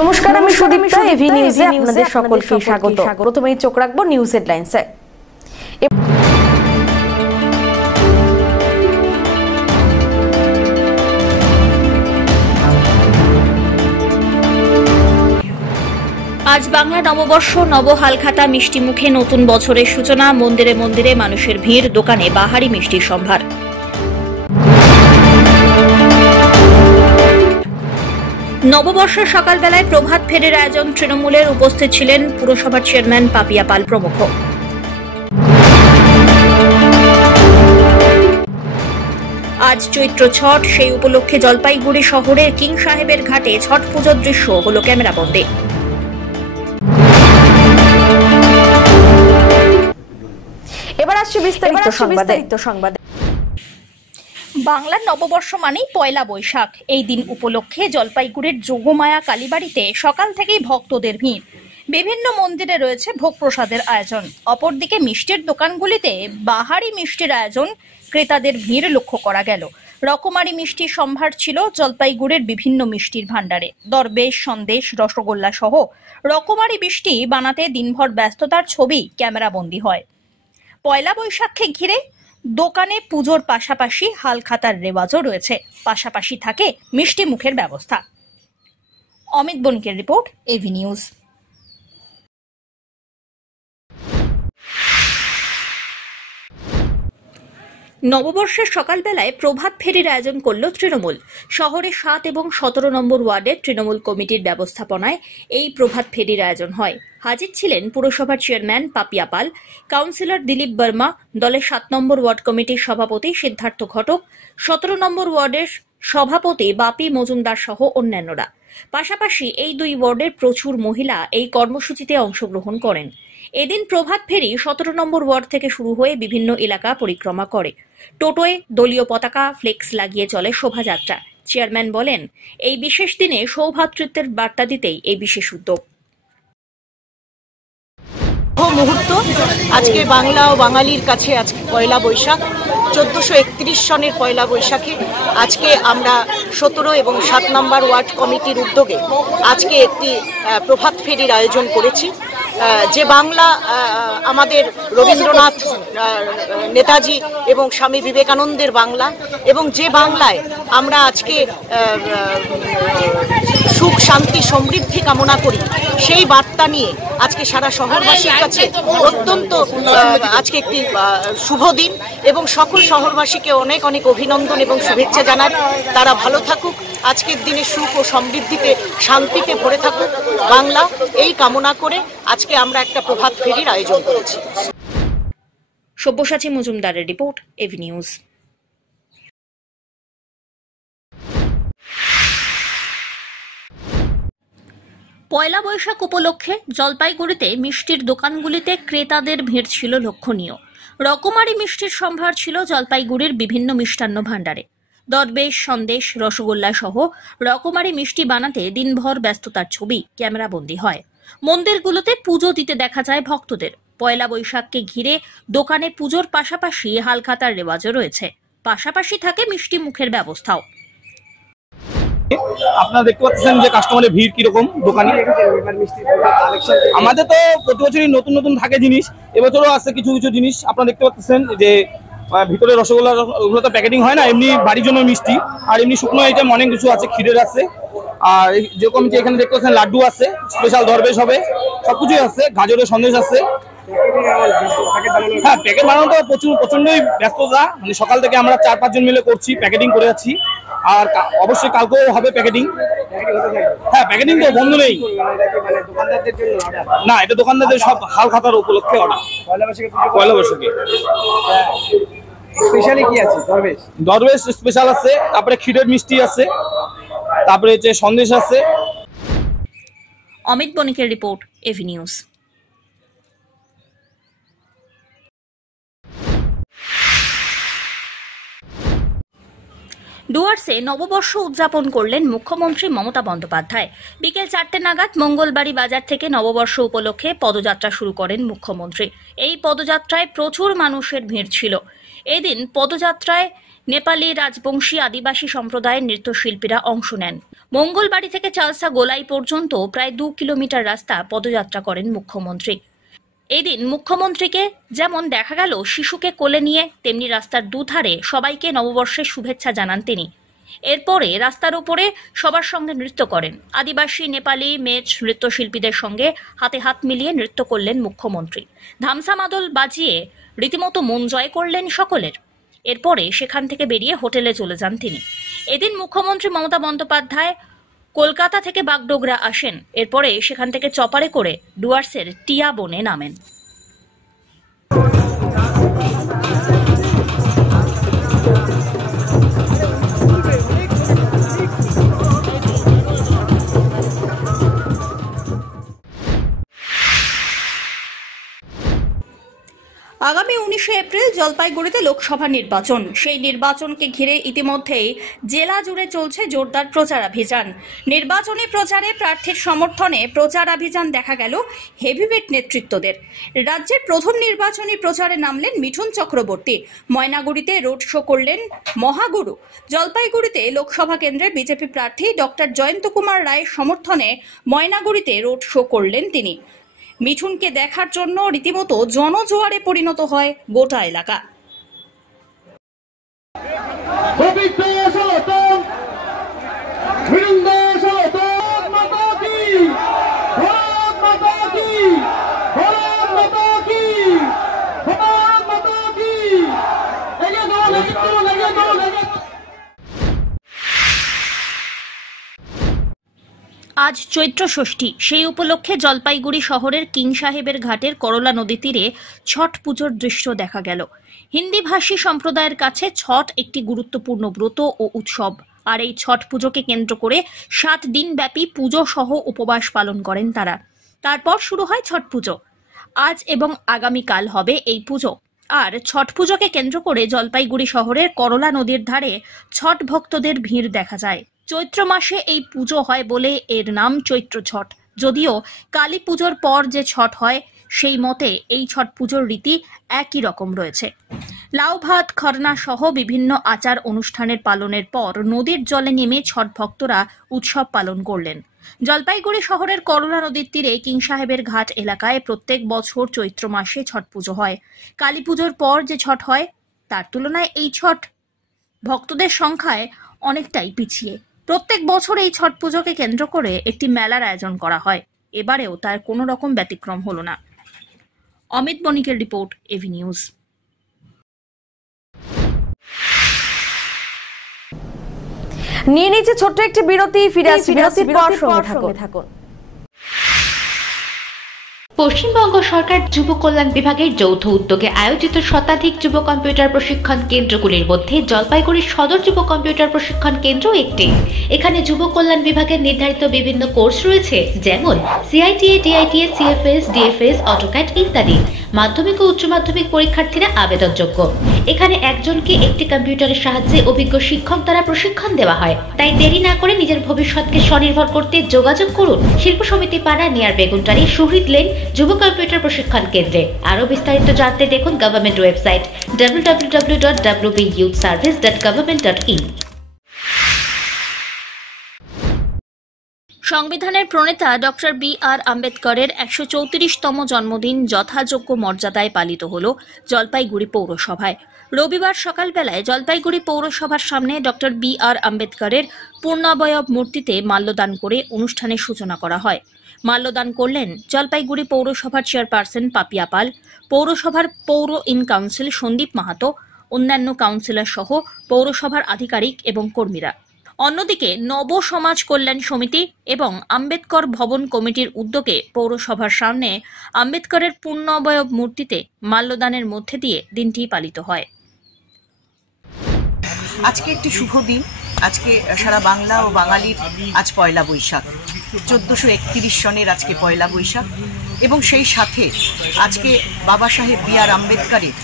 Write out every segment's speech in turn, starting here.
নমস্কার, আমি সুদীপ্তা। এভি নিউজে আপনাদের সকলকে স্বাগত। প্রথমেই চোখ রাখবো নিউজ হেডলাইন্সে। আজ বাংলা নববর্ষ, নব হালখাতা, মিষ্টি মুখে নতুন বছরের সূচনা। মন্দিরে মন্দিরে মানুষের ভিড়, দোকানে বাহারি মিষ্টির সম্ভার। নববর্ষের সকালবেলায় প্রভাত ফেরির আয়োজন তৃণমূলের। উপস্থিত ছিলেন পুরসভার চেয়ারম্যান পাপিয়া পাল প্রমুখ। আজ চৈত্র ছট, সেই উপলক্ষে জলপাইগুড়ি শহরের কিং সাহেবের ঘাটে ছট পুজোর দৃশ্য হল ক্যামেরাবন্দী। এবার আসছে বিস্তারিত সংবাদে। বাংলার নববর্ষ মানেই পয়লা বৈশাখ। এই দিন উপলক্ষে জলপাইগুড়ির যোগমায়া কালীবাড়িতে সকাল থেকেই ভক্তদের ভিড়। বিভিন্ন মন্দিরে রয়েছে ভোগ প্রসাদের আয়োজন। অপরদিকে মিষ্টির দোকানগুলিতে বাহারি মিষ্টির আয়োজন, ক্রেতাদের ভিড় লক্ষ্য করা গেল। রকমারি মিষ্টির সম্ভার ছিল জলপাইগুড়ির বিভিন্ন মিষ্টির ভাণ্ডারে। দরবেশ, সন্দেশ, রসগোল্লা সহ রকমারি মিষ্টি বানাতে দিনভর ব্যস্ততার ছবি ক্যামেরাবন্দী হয়। পয়লা বৈশাখকে ঘিরে দোকানে পুজোর পাশাপাশি হালখাতার রেওয়াজও রয়েছে। পাশাপাশি থাকে মিষ্টি মুখের ব্যবস্থা। অমিত বণিকের রিপোর্ট, এভি নিউজ। নববর্ষের সকালবেলায় প্রভাত ফেরির আয়োজন করল তৃণমূল। শহরে 7 এবং 17 নম্বর ওয়ার্ডের তৃণমূল কমিটির ব্যবস্থাপনায় এই প্রভাত ফেরির আয়োজন হয়। হাজির ছিলেন পুরসভার চেয়ারম্যান পাপিয়া পাল, কাউন্সিলর দিলীপ বর্মা, দলের 7 নম্বর ওয়ার্ড কমিটির সভাপতি সিদ্ধার্থ ঘটক, 17 নম্বর ওয়ার্ডের সভাপতি বাপি মজুমদার সহ অন্যান্যরা। পাশাপাশি এই 2 ওয়ার্ডের প্রচুর মহিলা এই কর্মসূচিতে অংশগ্রহণ করেন। এদিন প্রভাত ফেরি 17 নম্বর ওয়ার্ড থেকে শুরু হয়ে বিভিন্ন এলাকা পরিক্রমা করে। টোটোয় দলীয় পতাকা, ফ্লেক্স লাগিয়ে চলে শোভাযাত্রা। চেয়ারম্যান বলেন, এই বিশেষ দিনে সৌভ্রাতৃত্বের বার্তা দিতেই এই বিশেষ উদ্যোগ। মুহূর্ত আজকে বাংলা ও বাঙালির কাছে আজকে পয়লা বৈশাখ। 1431 সনের পয়লা বৈশাখে আজকে আমরা 17 এবং 7 নম্বর ওয়ার্ড কমিটির উদ্যোগে আজকে একটি প্রভাত ফেরির আয়োজন করেছি। যে বাংলা আমাদের রবীন্দ্রনাথ, নেতাজি এবং স্বামী বিবেকানন্দের বাংলা, এবং যে বাংলায় আমরা আজকে সুখ, শান্তি, সমৃদ্ধি কামনা করি, সেই বার্তা নিয়ে আজকে সারা শহরবাসীর কাছে অত্যন্ত আজকে একটি শুভ দিন, এবং সকল শহরবাসীকে অনেক অনেক অভিনন্দন এবং শুভেচ্ছা জানাই। তারা ভালো থাকুক, আজকের দিনে সুখ ও সমৃদ্ধিতে, শান্তিতে ভরে থাকুক বাংলা, এই কামনা করে আজকে আমরা একটা প্রভাত ফেরির আয়োজন করেছি। সব্যসাচী মজুমদারের রিপোর্ট, এভি নিউজ। পয়লা বৈশাখ উপলক্ষে জলপাইগুড়িতে মিষ্টির দোকানগুলিতে ক্রেতাদের ভিড় ছিল লক্ষণীয়। রকমারি মিষ্টির সম্ভার ছিল জলপাইগুড়ির বিভিন্ন মিষ্টান্ন ভাণ্ডারে। দরবেশ, সন্দেশ, রসগোল্লা সহ রকমারি মিষ্টি বানাতে দিনভর ব্যস্ততার ছবি ক্যামেরাবন্দী হয়। মন্দিরগুলোতে পুজো দিতে দেখা যায় ভক্তদের। পয়লা বৈশাখকে ঘিরে দোকানে পুজোর পাশাপাশি হালখাতার রেওয়াজও রয়েছে। পাশাপাশি থাকে মিষ্টি মুখের ব্যবস্থাও। আপনারা দেখতে পাচ্ছেন যে কাস্টমারের ভিড় কিরকম দোকানে। আমাদের তো প্রতি বছরই নতুন নতুন থাকে জিনিস, এবছরও আছে কিছু কিছু জিনিস। আপনারা দেখতে পাচ্ছেন যে ভিতরে রসগোল্লা, ওগুলো তো প্যাকেটিং হয় না, এমনি বাড়ির জন্য মিষ্টি, আর এমনি শুকনো আইটেম অনেক কিছু আছে, ক্ষীরের আছে, আর যেরকম যে এখানে দেখতে পাচ্ছেন লাড্ডু আছে, স্পেশাল দরবেশ হবে, সবকিছুই আছে, গাজরের সন্দেশ আছে। হ্যাঁ, প্যাকেট বানানো তো প্রচন্ডই ব্যস্ততা, মানে সকাল থেকে আমরা 4-5 জন মিলে করছি, প্যাকেটিং করে যাচ্ছি, আর অবশ্যই কালকেও হবে প্যাকেটিং। হ্যাঁ, প্যাকেটিং তো বন্ধ নেই না, এটা দোকানদারদের সব হালখাতার উপলক্ষে অর্ডার। পয়লা বৈশাখে স্পেশালি কি আছে? দরবেশ স্পেশাল আছে, তারপরে ক্ষীরের মিষ্টি আছে, তারপরে যে সন্দেশ আছে। অমিত বণিকের রিপোর্ট, এভি নিউজ। ডুয়ার্সে নববর্ষ উদযাপন করলেন মুখ্যমন্ত্রী মমতা বন্দ্যোপাধ্যায়। বিকেল 4টে নাগাদ মঙ্গলবাড়ি বাজার থেকে নববর্ষ উপলক্ষে পদযাত্রা শুরু করেন মুখ্যমন্ত্রী। এই পদযাত্রায় প্রচুর মানুষের ভিড় ছিল। এদিন পদযাত্রায় নেপালি, রাজবংশী, আদিবাসী সম্প্রদায়ের নৃত্যশিল্পীরা অংশ নেন। মঙ্গলবাড়ি থেকে চালসা গোলাই পর্যন্ত প্রায় 2 কিলোমিটার রাস্তা পদযাত্রা করেন মুখ্যমন্ত্রী। এদিন মুখ্যমন্ত্রীকে যেমন দেখা গেল শিশুকে কোলে নিয়ে, তেমনি রাস্তার দুধারে সবাইকে নববর্ষের শুভেচ্ছা জানান তিনি। এরপরে রাস্তার উপরে সবার সঙ্গে নৃত্য করেন। আদিবাসী, নেপালি, মেচ নৃত্যশিল্পীদের সঙ্গে হাতে হাত মিলিয়ে নৃত্য করলেন মুখ্যমন্ত্রী। ধামসা মাদল বাজিয়ে রীতিমতো মন জয় করলেন সকলের। এরপরে সেখান থেকে বেরিয়ে হোটেলে চলে যান তিনি। এদিন মুখ্যমন্ত্রী মমতা বন্দ্যোপাধ্যায় কলকাতা থেকে বাগডোগরা আসেন। এরপরে সেখান থেকে চপারে করে ডুয়ার্সের টিয়া বনে নামেন। আগামী 19শে এপ্রিল জলপাইগুড়িতে লোকসভা নির্বাচন। সেই নির্বাচনকে ঘিরে ইতিমধ্যেই জেলা জুড়ে চলছে জোরদার প্রচারাভিযান। নির্বাচনী প্রচারে প্রার্থীর সমর্থনে প্রচারাভিযান দেখা গেল হেভিওয়েট নেতৃত্বদের। রাজ্যের প্রথম নির্বাচনী প্রচারে নামলেন মিঠুন চক্রবর্তী। ময়নাগুড়িতে রোড শো করলেন মহাগুরু। জলপাইগুড়িতে লোকসভা কেন্দ্রের বিজেপি প্রার্থী ডক্টর জয়ন্ত কুমার রায়ের সমর্থনে ময়নাগুড়িতে রোড শো করলেন তিনি। মিঠুনকে দেখার জন্য রীতিমতো জনজোয়ারে পরিণত হয় গোটা এলাকা। আজ চৈত্র ষষ্ঠী। সেই উপলক্ষে জলপাইগুড়ি শহরের কিং সাহেবের ঘাটের করলা নদী তীরে ছট পুজোর দৃশ্য দেখা গেল। হিন্দিভাষী সম্প্রদায়ের কাছে ছট একটি গুরুত্বপূর্ণ ব্রত ও উৎসব। আর এই ছট পুজোকে কেন্দ্র করে 7 দিন ব্যাপী পুজো সহ উপবাস পালন করেন তারা। তারপর শুরু হয় ছট পুজো। আজ এবং আগামীকাল হবে এই পুজো। আর ছট পুজোকে কেন্দ্র করে জলপাইগুড়ি শহরের করলা নদীর ধারে ছট ভক্তদের ভিড় দেখা যায়। চৈত্র মাসে এই পুজো হয় বলে এর নাম চৈত্র ছট। যদিও কালী পুজোর পর যে ছট হয়, সেই মতে এই ছট পুজোর রীতি একই রকম রয়েছে। লাউ ভাত, খরনা সহ বিভিন্ন আচার অনুষ্ঠানের পালনের পর নদীর জলে নেমে ছট ভক্তরা উৎসব পালন করলেন। জলপাইগুড়ি শহরের করলা নদীর তীরে কিং সাহেবের ঘাট এলাকায় প্রত্যেক বছর চৈত্র মাসে ছট পুজো হয়। কালী পুজোর পর যে ছট হয়, তার তুলনায় এই ছট ভক্তদের সংখ্যায় অনেকটাই পিছিয়ে। প্রত্যেক বছর এই ছট পুজোকে কেন্দ্র করে একটি মেলার আয়োজন করা হয়। এবারেও তার কোনো রকম ব্যতিক্রম হলো না। অমিত বণিকের রিপোর্ট, এভি নিউজ। নিয়ে নিচে ছোট্ট একটি বিরতি, ফিরে আসছি বিরতির পর সঙ্গে থাকুন। পশ্চিমবঙ্গ সরকার যুব কল্যাণ বিভাগের যৌথ উদ্যোগে আয়োজিত শতাধিক যুব কম্পিউটার প্রশিক্ষণ কেন্দ্রগুলির মধ্যে জলপাইগুড়ির সদর যুব কম্পিউটার প্রশিক্ষণ কেন্দ্র একটি। এখানে যুব কল্যাণ বিভাগের নির্ধারিত বিভিন্ন কোর্স রয়েছে, যেমন সিআইটিএ, ডিআইটিএ, সিএফএস, ডিএফএস, অটোক্যাড ইত্যাদি। মাধ্যমিক ও উচ্চ মাধ্যমিক পরীক্ষার্থীরা আবেদনযোগ্য। এখানে একজনকে একটি কম্পিউটারের সাহায্যে অভিজ্ঞ শিক্ষক দ্বারা প্রশিক্ষণ দেওয়া হয়। তাই দেরি না করে নিজের ভবিষ্যৎকে স্বনির্ভর করতে যোগাযোগ করুন শিল্প সমিতি পাড়া, নিয়ার বেগুনটারি, শহীদ লেন যুব কম্পিউটার প্রশিক্ষণ কেন্দ্রে। আরও বিস্তারিত জানতে দেখুন গভর্নমেন্ট ওয়েবসাইট www.wbyouthservice.government.in। সংবিধানের প্রণেতা ডক্টর বি.আর. আম্বেদকরের 134তম জন্মদিন যথাযোগ্য মর্যাদায় পালিত হল জলপাইগুড়ি পৌরসভায়। রবিবার সকালবেলায় জলপাইগুড়ি পৌরসভার সামনে ডক্টর বি.আর. আম্বেদকরের পূর্ণাবয়ব মূর্তিতে মাল্যদান করে অনুষ্ঠানের সূচনা করা হয়। মাল্যদান করলেন জলপাইগুড়ি পৌরসভার চেয়ারপারসন পাপিয়া পাল, পৌরসভার পৌর ইন কাউন্সিল সন্দীপ মাহাতো, অন্যান্য কাউন্সিলর সহ পৌরসভার আধিকারিক এবং কর্মীরা। অন্যদিকে নব সমাজ কল্যাণ সমিতি এবং আম্বেদকর ভবন কমিটির উদ্যোগে পৌরসভার সামনে আম্বেদকরের পূর্ণাবয়ব মূর্তিতে মাল্যদানের মধ্যে দিয়ে দিনটি পালিত হয়। আজকে একটি শুভ দিন। আজকে সারা বাংলা ও বাঙালির আজ পয়লা বৈশাখ। 1431 সনের আজকে পয়লা বৈশাখ। এবং সেই সাথে আজকে বাবা সাহেব বি.আর. আম্বেদকরের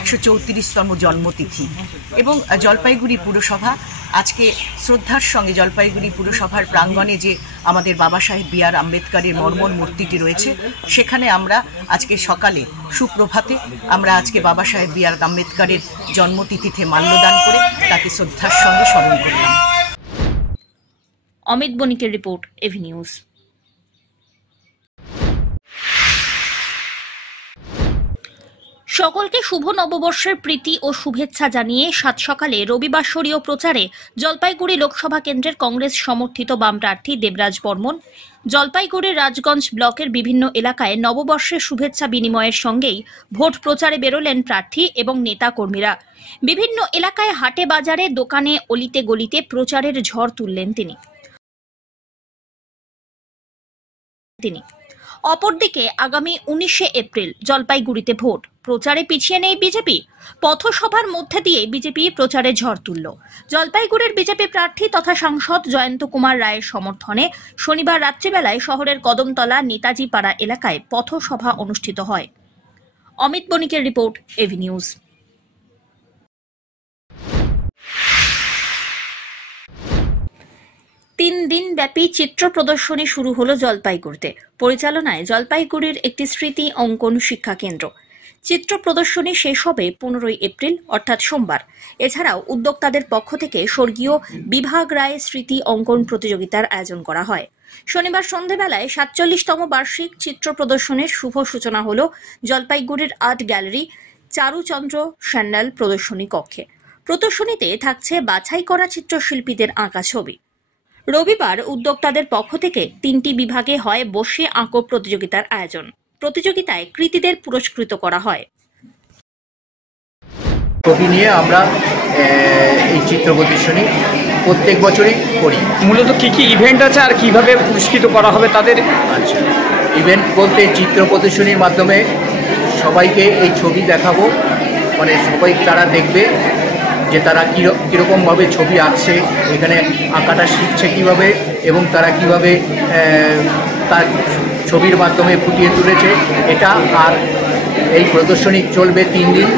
134তম জন্মতিথি এবং জলপাইগুড়ি পুরসভা আজকে শ্রদ্ধার সঙ্গে জলপাইগুড়ি পুরসভার প্রাঙ্গণে যে আমাদের বাবা সাহেব বি.আর. আম্বেদকরের মর্মর মূর্তিটি রয়েছে সেখানে আমরা আজকে সকালে সুপ্রভাতে আমরা আজকে বাবা সাহেব বি.আর. আম্বেদকরের জন্মতিথিতে মাল্যদান করে তাকে শ্রদ্ধার সঙ্গে স্মরণ করলাম। অমিত বণিকের রিপোর্ট, এভি নিউজ। সকলকে শুভ নববর্ষের প্রীতি ও শুভেচ্ছা জানিয়ে সাত সকালে রবিবাসরীয় প্রচারে জলপাইগুড়ি লোকসভা কেন্দ্রের কংগ্রেস সমর্থিত বাম প্রার্থী দেবরাজ বর্মন জলপাইগুড়ির রাজগঞ্জ ব্লকের বিভিন্ন এলাকায় নববর্ষের শুভেচ্ছা বিনিময়ের সঙ্গেই ভোট প্রচারে বেরোলেন প্রার্থী এবং নেতা কর্মীরা। বিভিন্ন এলাকায় হাটে বাজারে দোকানে অলিতে গলিতে প্রচারের ঝড় তুললেন তিনি। অপরদিকে আগামী 19শে এপ্রিল জলপাইগুড়িতে ভোট প্রচারে পিছিয়ে নেই বিজেপি। পথসভার মধ্যে দিয়ে বিজেপি প্রচারে ঝড় তুলল। জলপাইগুড়ির বিজেপি প্রার্থী তথা সাংসদ জয়ন্ত কুমার রায়ের সমর্থনে শনিবার রাত্রিবেলায় শহরের কদমতলা নেতাজি পাড়া এলাকায় পথসভা অনুষ্ঠিত হয়। অমিত বণিকের রিপোর্ট, এভি নিউজ। 3 দিন ব্যাপী চিত্র প্রদর্শনী শুরু হলো জলপাইগুড়িতে। পরিচালনায় জলপাইগুড়ির একটি স্মৃতি অঙ্কন শিক্ষা কেন্দ্র। চিত্র প্রদর্শনী শেষ হবে 15 এপ্রিল অর্থাৎ সোমবার। এছাড়াও উদ্যোক্তাদের পক্ষ থেকে স্বর্গীয় বিভাগ রায় স্মৃতি অঙ্কন প্রতিযোগিতার আয়োজন করা হয়। শনিবার সন্ধ্যাবেলায় 47তম বার্ষিক চিত্র প্রদর্শনীর শুভ সূচনা হল জলপাইগুড়ির আর্ট গ্যালারি চারুচন্দ্র স্যান্যাল প্রদর্শনী কক্ষে। প্রদর্শনীতে থাকছে বাছাই করা চিত্রশিল্পীদের আঁকা ছবি। রবিবার উদ্যোক্তাদের পক্ষ থেকে 3টি বিভাগে হয় বসে আঁকো প্রতিযোগিতার আয়োজন। প্রতিযোগিতায় কৃতীদের পুরস্কৃত করা হয়। ছবি নিয়ে আমরা এই চিত্র প্রদর্শনী প্রত্যেক বছরই করি। মূলত কি কি ইভেন্ট আছে আর কিভাবে পুরস্কৃত করা হবে তাদের? আচ্ছা, ইভেন্ট বলতে চিত্র প্রদর্শনীর মাধ্যমে সবাইকে এই ছবি দেখাবো, মানে সবাই তারা দেখবে যে তারা কীরকমভাবে ছবি আঁকছে, এখানে আঁকাটা শিখছে কীভাবে এবং তারা কীভাবে তার ছবির মাধ্যমে ফুটিয়ে তুলেছে এটা। আর এই প্রদর্শনী চলবে 3 দিন।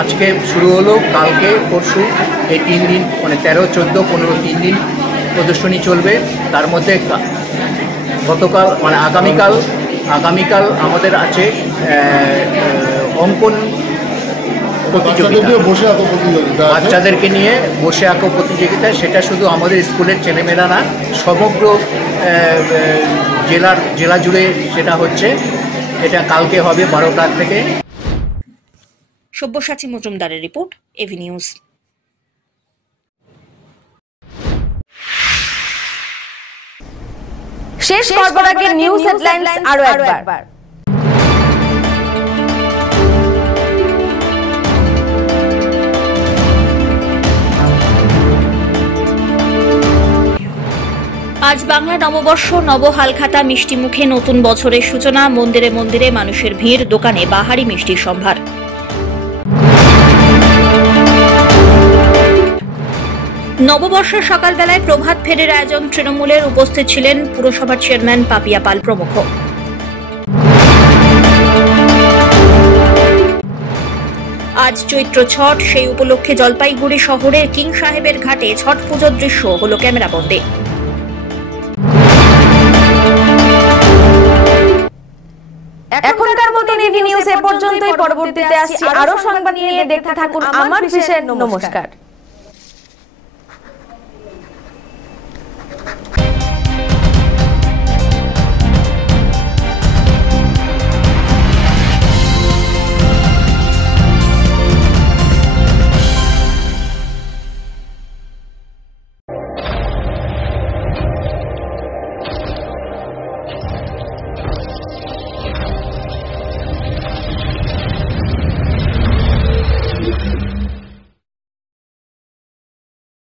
আজকে শুরু হলো, কালকে পরশু এই 3 দিন মানে 13, 14, 15 3 দিন প্রদর্শনী চলবে। তার মধ্যে গতকাল মানে আগামীকাল আমাদের আছে অঙ্কন প্রতিযোগিতা, বাচ্চাদেরকে নিয়ে বসে আঁকো প্রতিযোগিতা। সেটা শুধু আমাদের স্কুলের ছেলেমেয়েরা না, সমগ্র জেলা জুড়ে সেটা হচ্ছে। এটা কালকে হবে 12টা থেকে। সব্যসাচী মজুমদারের রিপোর্ট, এভি নিউজ। শেষ করবার আগে নিউজ হেডলাইন্স আরো একবার। আজ বাংলা নববর্ষ, নব হালখাতা, মিষ্টি মুখে নতুন বছরের সূচনা। মন্দিরে মন্দিরে মানুষের ভিড়, দোকানে বাহারি মিষ্টির সম্ভার। নববর্ষের সকালবেলায় প্রভাত ফেরির আয়োজন তৃণমূলের। উপস্থিত ছিলেন পুরসভার চেয়ারম্যান পাপিয়া পাল প্রমুখ। আজ চৈত্র ছট, সেই উপলক্ষে জলপাইগুড়ি শহরের কিং সাহেবের ঘাটে ছট পুজোর দৃশ্য হল ক্যামেরাবন্দী। এখনকার মতো এভি নিউজ এ পর্যন্তই। পরবর্তীতে আসছি আরো সংবাদ নিয়ে। দেখতে থাকুন আমার বিশেষ। নমস্কার।